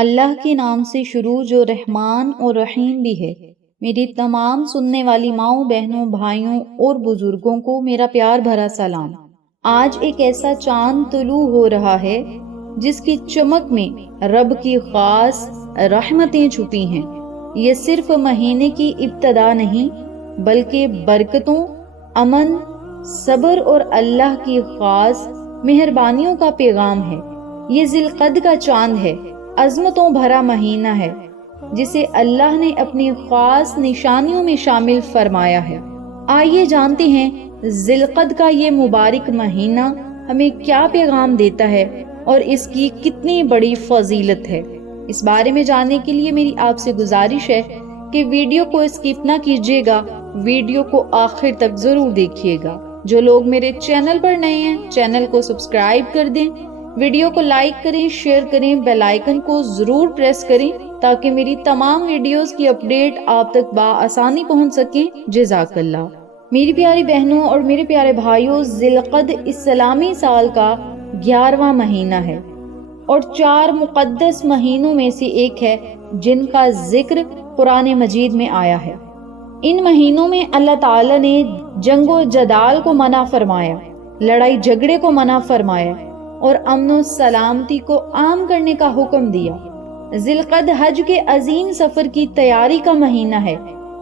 اللہ کے نام سے شروع جو رحمان اور رحیم بھی ہے۔ میری تمام سننے والی ماؤں، بہنوں، بھائیوں اور بزرگوں کو میرا پیار بھرا سلام۔ آج ایک ایسا چاند طلوع ہو رہا ہے جس کی چمک میں رب کی خاص رحمتیں چھپی ہیں۔ یہ صرف مہینے کی ابتدا نہیں بلکہ برکتوں، امن، صبر اور اللہ کی خاص مہربانیوں کا پیغام ہے۔ یہ ذی القعدہ کا چاند ہے، عظمتوں بھرا مہینہ ہے جسے اللہ نے اپنی خاص نشانیوں میں شامل فرمایا ہے۔ آئیے جانتے ہیں ذی القعدہ کا یہ مبارک مہینہ ہمیں کیا پیغام دیتا ہے اور اس کی کتنی بڑی فضیلت ہے۔ اس بارے میں جاننے کے لیے میری آپ سے گزارش ہے کہ ویڈیو کو اسکپ نہ کیجیے گا، ویڈیو کو آخر تک ضرور دیکھیے گا۔ جو لوگ میرے چینل پر نئے ہیں چینل کو سبسکرائب کر دیں، ویڈیو کو لائک کریں، شیئر کریں، بیل آئیکن کو ضرور پریس کریں تاکہ میری تمام ویڈیوز کی اپڈیٹ آپ تک بآسانی پہنچ سکیں۔ جزاک اللہ۔ میری پیاری بہنوں اور میرے پیارے بھائیوں، ذی القعدہ اسلامی سال کا 11واں مہینہ ہے اور 4 مقدس مہینوں میں سے ایک ہے جن کا ذکر قرآن مجید میں آیا ہے۔ ان مہینوں میں اللہ تعالیٰ نے جنگ و جدال کو منع فرمایا، لڑائی جھگڑے کو منع فرمایا اور امن و سلامتی کو عام کرنے کا حکم دیا۔ ذی القعدہ حج کے عظیم سفر کی تیاری کا مہینہ ہے۔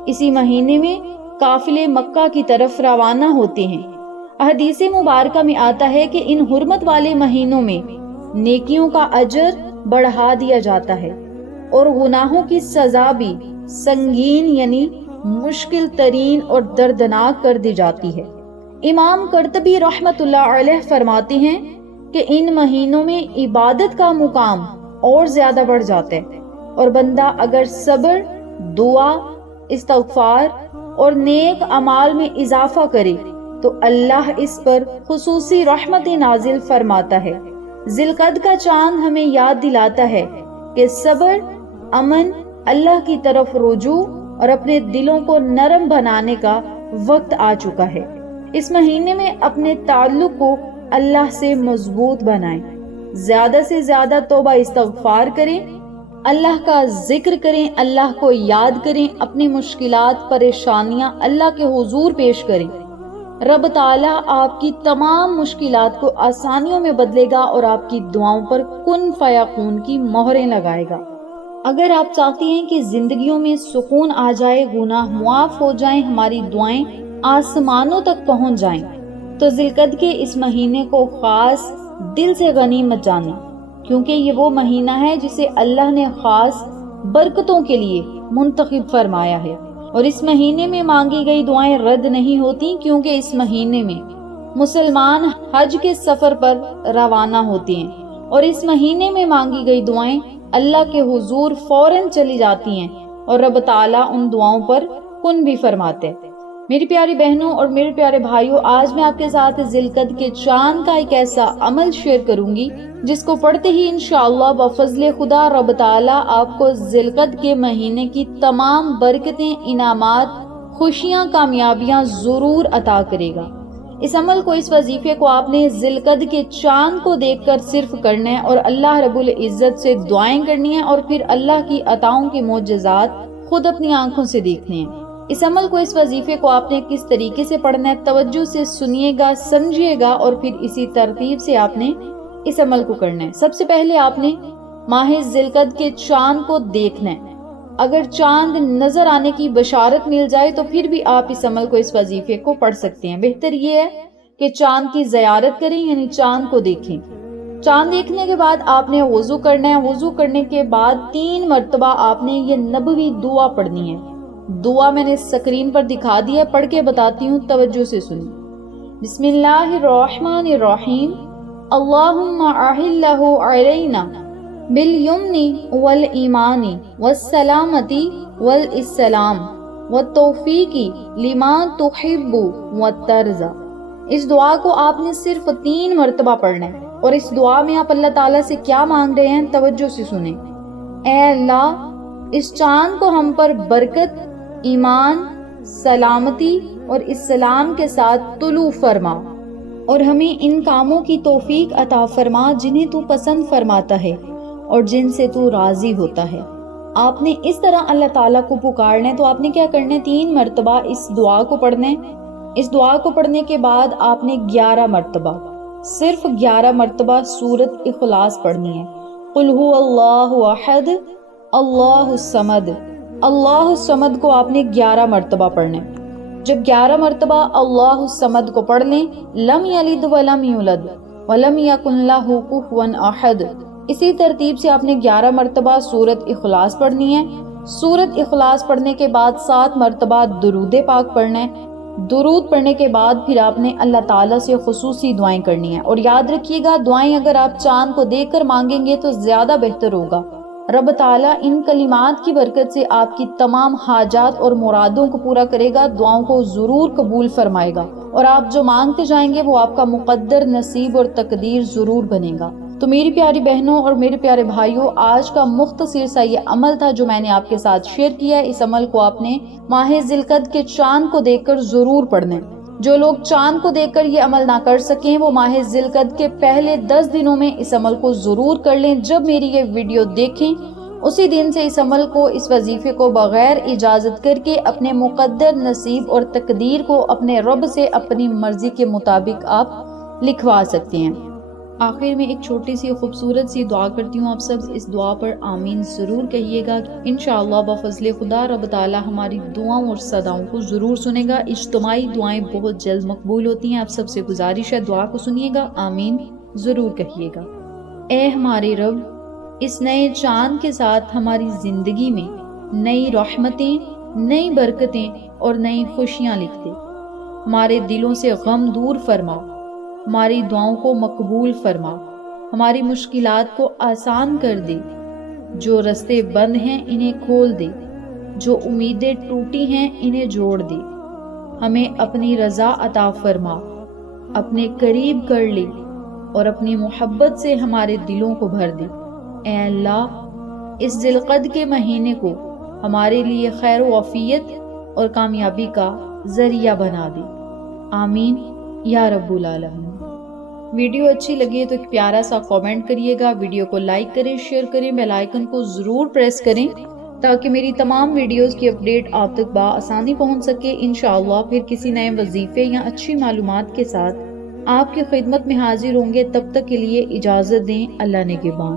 اسی مہینے میں قافلے مکہ کی طرف روانہ ہوتے ہیں۔ احادیث مبارکہ میں آتا ہے کہ ان حرمت والے مہینوں میں نیکیوں کا اجر بڑھا دیا جاتا ہے اور گناہوں کی سزا بھی سنگین یعنی مشکل ترین اور دردناک کر دی جاتی ہے۔ امام قرطبی رحمت اللہ علیہ فرماتے ہیں کہ ان مہینوں میں عبادت کا مقام اور زیادہ بڑھ جاتا ہے اور بندہ اگر صبر، دعا، استغفار اور نیک اعمال میں اضافہ کرے تو اللہ اس پر خصوصی رحمت نازل فرماتا ہے۔ ذی القعدہ کا چاند ہمیں یاد دلاتا ہے کہ صبر، امن، اللہ کی طرف رجوع اور اپنے دلوں کو نرم بنانے کا وقت آ چکا ہے۔ اس مہینے میں اپنے تعلق کو اللہ سے مضبوط بنائیں، زیادہ سے زیادہ توبہ استغفار کریں، اللہ کا ذکر کریں، اللہ کو یاد کریں، اپنی مشکلات، پریشانیاں اللہ کے حضور پیش کریں۔ رب تعالیٰ آپ کی تمام مشکلات کو آسانیوں میں بدلے گا اور آپ کی دعاؤں پر کن فیکون کی مہریں لگائے گا۔ اگر آپ چاہتے ہیں کہ زندگیوں میں سکون آ جائے، گناہ معاف ہو جائیں، ہماری دعائیں آسمانوں تک پہنچ جائیں تو ذی القعدہ کے اس مہینے کو خاص دل سے غنیمت جانیں، کیونکہ یہ وہ مہینہ ہے جسے اللہ نے خاص برکتوں کے لیے منتخب فرمایا ہے اور اس مہینے میں مانگی گئی دعائیں رد نہیں ہوتی، کیونکہ اس مہینے میں مسلمان حج کے سفر پر روانہ ہوتے ہیں اور اس مہینے میں مانگی گئی دعائیں اللہ کے حضور فوراً چلی جاتی ہیں اور رب تعالیٰ ان دعاؤں پر کن بھی فرماتے ہیں۔ میری پیاری بہنوں اور میرے پیارے بھائیوں، آج میں آپ کے ساتھ ذی القعدہ کے چاند کا ایک ایسا عمل شیئر کروں گی جس کو پڑھتے ہی انشاءاللہ بفضل خدا رب تعالیٰ آپ کو ذی القعدہ کے مہینے کی تمام برکتیں، انعامات، خوشیاں، کامیابیاں ضرور عطا کرے گا۔ اس عمل کو، اس وظیفے کو آپ نے ذی القعدہ کے چاند کو دیکھ کر صرف کرنا ہے اور اللہ رب العزت سے دعائیں کرنی ہے اور پھر اللہ کی عطاؤں کے معجزات خود اپنی آنکھوں سے دیکھنے ہیں۔ اس عمل کو، اس وظیفے کو آپ نے کس طریقے سے پڑھنا ہے، توجہ سے سنیے گا، سمجھیے گا اور پھر اسی ترتیب سے آپ نے اس عمل کو کرنا ہے۔ سب سے پہلے آپ نے ماہ ذی القعدہ کے چاند کو دیکھنا ہے۔ اگر چاند نظر آنے کی بشارت مل جائے تو پھر بھی آپ اس عمل کو، اس وظیفے کو پڑھ سکتے ہیں۔ بہتر یہ ہے کہ چاند کی زیارت کریں، یعنی چاند کو دیکھیں۔ چاند دیکھنے کے بعد آپ نے وضو کرنا ہے۔ وضو کرنے کے بعد 3 مرتبہ آپ نے یہ نبوی دعا پڑھنی ہے۔ دعا میں نے اسکرین پر دکھا دی ہے، پڑھ کے بتاتی ہوں، توجہ سے سنیں۔ بسم اللہ الرحمن الرحیم، اللہم احلہ علینا بالیمن والایمان والسلامۃ والاسلام والتوفیق لما تحب وترضى۔ اس دعا کو آپ نے صرف 3 مرتبہ پڑھنا ہے اور اس دعا میں آپ اللہ تعالیٰ سے کیا مانگ رہے ہیں، توجہ سے سنیں۔ اے اللہ، اس چاند کو ہم پر برکت، ایمان، سلامتی اور اسلام کے ساتھ طلوع فرما اور ہمیں ان کاموں کی توفیق عطا فرما جنہیں تو پسند فرماتا ہے اور جن سے تو راضی ہوتا ہے۔ آپ نے اس طرح اللہ تعالیٰ کو پکارنا ہے تو آپ نے کیا کرنا ہے، 3 مرتبہ اس دعا کو پڑھنا ہے۔ اس دعا کو پڑھنے کے بعد آپ نے 11 مرتبہ، صرف 11 مرتبہ سورۃ اخلاص پڑھنی ہے۔ قل هو اللہ احد اللہ الصمد، اللہ الصمد کو آپ نے 11 مرتبہ پڑھنا ہے۔ جب 11 مرتبہ اللہ الصمد کو پڑھ لیں، لم یلد ولم یولد ولم یکن لہ کفوا احد، اسی ترتیب سے آپ نے 11 مرتبہ سورۃ اخلاص پڑھنی ہے۔ سورۃ اخلاص پڑھنے کے بعد 7 مرتبہ درود پاک پڑھنا ہے۔ درود پڑھنے کے بعد پھر آپ نے اللہ تعالیٰ سے خصوصی دعائیں کرنی ہیں، اور یاد رکھیے گا دعائیں اگر آپ چاند کو دیکھ کر مانگیں گے تو زیادہ بہتر ہوگا۔ رب تعالیٰ ان کلمات کی برکت سے آپ کی تمام حاجات اور مرادوں کو پورا کرے گا، دعاؤں کو ضرور قبول فرمائے گا، اور آپ جو مانگتے جائیں گے وہ آپ کا مقدر نصیب اور تقدیر ضرور بنے گا۔ تو میری پیاری بہنوں اور میرے پیارے بھائیوں، آج کا مختصر سا یہ عمل تھا جو میں نے آپ کے ساتھ شیئر کیا ہے۔ اس عمل کو آپ نے ماہ ذی القعدہ کے چاند کو دیکھ کر ضرور پڑھنا ہے۔ جو لوگ چاند کو دیکھ کر یہ عمل نہ کر سکیں وہ ماہ ذی القعدہ کے پہلے 10 دنوں میں اس عمل کو ضرور کر لیں۔ جب میری یہ ویڈیو دیکھیں اسی دن سے اس عمل کو، اس وظیفے کو بغیر اجازت کر کے اپنے مقدر نصیب اور تقدیر کو اپنے رب سے اپنی مرضی کے مطابق آپ لکھوا سکتے ہیں۔ آخر میں ایک چھوٹی سی خوبصورت سی دعا کرتی ہوں، آپ سب اس دعا پر آمین ضرور کہیے گا۔ انشاءاللہ بفضل خدا رب تعالی ہماری دعاؤں اور صداؤں کو ضرور سنے گا۔ اجتماعی دعائیں بہت جلد مقبول ہوتی ہیں، آپ سب سے گزارش ہے دعا کو سنیے گا، آمین ضرور کہیے گا۔ اے ہمارے رب، اس نئے چاند کے ساتھ ہماری زندگی میں نئی رحمتیں، نئی برکتیں اور نئی خوشیاں لکھ دے۔ ہمارے دلوں سے غم دور فرما، ہماری دعاؤں کو مقبول فرما، ہماری مشکلات کو آسان کر دے، جو رستے بند ہیں انہیں کھول دے، جو امیدیں ٹوٹی ہیں انہیں جوڑ دے۔ ہمیں اپنی رضا عطا فرما، اپنے قریب کر لے اور اپنی محبت سے ہمارے دلوں کو بھر دے۔ اے اللہ، اس ذی القعدہ کے مہینے کو ہمارے لیے خیر و عافیت اور کامیابی کا ذریعہ بنا دے، آمین یا رب العالمین۔ ویڈیو اچھی لگے تو ایک پیارا سا کامنٹ کریے گا، ویڈیو کو لائک کریں، شیئر کریں، بیل آئیکن کو ضرور پریس کریں تاکہ میری تمام ویڈیوز کی اپڈیٹ آپ تک بآسانی پہنچ سکے۔ انشاءاللہ پھر کسی نئے وظیفے یا اچھی معلومات کے ساتھ آپ کی خدمت میں حاضر ہوں گے، تب تک کے لیے اجازت دیں، اللہ نگہبان۔